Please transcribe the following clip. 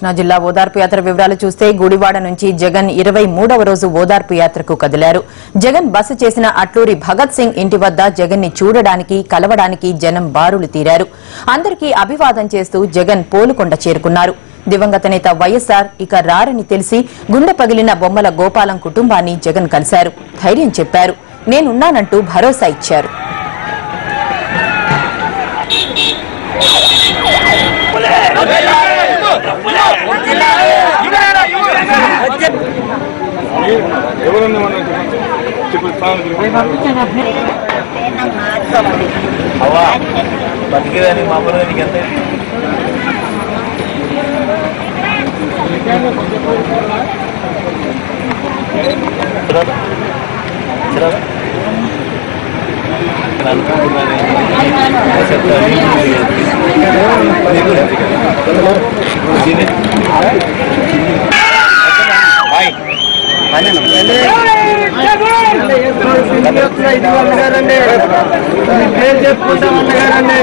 కృష్ణా జిల్లా ఓదార్పు యాత్ర వివరాలు చూస్తే గుడివాడ నుంచి జగన్ 23వ రోజు ఓదార్పు యాత్రకు కదిలారు. జగన్ బస చేసిన అట్లూరి భగత్ సింగ్ ఇంటి వద్ద జగన్ ని చూడడానికి కలవడానికి జనం బారులు తీరారు. అందరికీ అభివాదం చేస్తూ జగన్ పోలుకొండ చేరుకున్నారు. దివంగత నేత వైఎస్ఆర్ ఇక రారని తెలిసి గుండె పగిలిన బొమ్మల గోపాలం కుటుంబాన్ని జగన్ కలిశారు. ధైర్యం చెప్పారు. నేనున్నానంటూ భరోసా ఇచ్చారు. బతికేదాన్ని మామూలుగా నీకు ఎంత చెప్పుకుంటాం అన్నగారండి.